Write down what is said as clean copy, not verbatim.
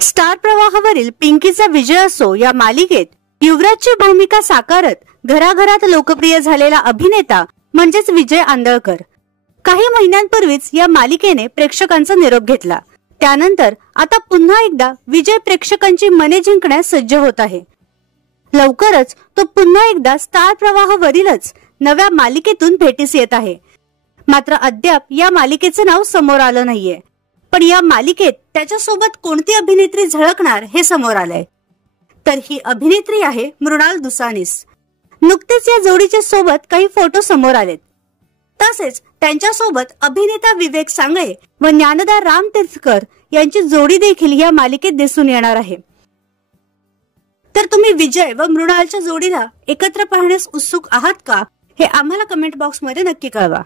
Star प्रवाहावरील पिंकीचा विजय असो या मालिकेत युवराजची भूमिका साकारत घराघरात लोकप्रिय झालेला अभिनेता म्हणजेच विजय आंदळकर. काही महिन्यांपूर्वीच या मालिकेने प्रेक्षकांचा निरोप घेतला. त्यानंतर आता पुन्हा एकदा विजय प्रेक्षकांची मने जिंकण्यास सज्ज होत आहे. लवकरच तो पुन्हा एकदा स्टार प्रवाहावरीलच नव्या मालिकेतून भेटीस येत आहे. मात्र अद्याप या मालिकेचे नाव समोर आलं नाहीये. पण या मालिकेत त्याच्यासोबत कोणती अभिनेत्री झळकणार हे समोर आलंय. तर ही अभिनेत्री आहे मृणाल दुसानीस. नुकतेच या जोडीच्या सोबत काही फोटो समोर आलेत. तसेच त्यांच्यासोबत अभिनेता विवेक सांगळे व ज्ञानदा रामतीर्थकर यांची जोडी देखील या मालिकेत दिसून येणार आहे. तर तुम्ही विजय व मृणालच्या जोडीला एकत्र पाहण्यास उत्सुक आहात का, हे आम्हाला कमेंट बॉक्स मध्ये नक्की कळवा.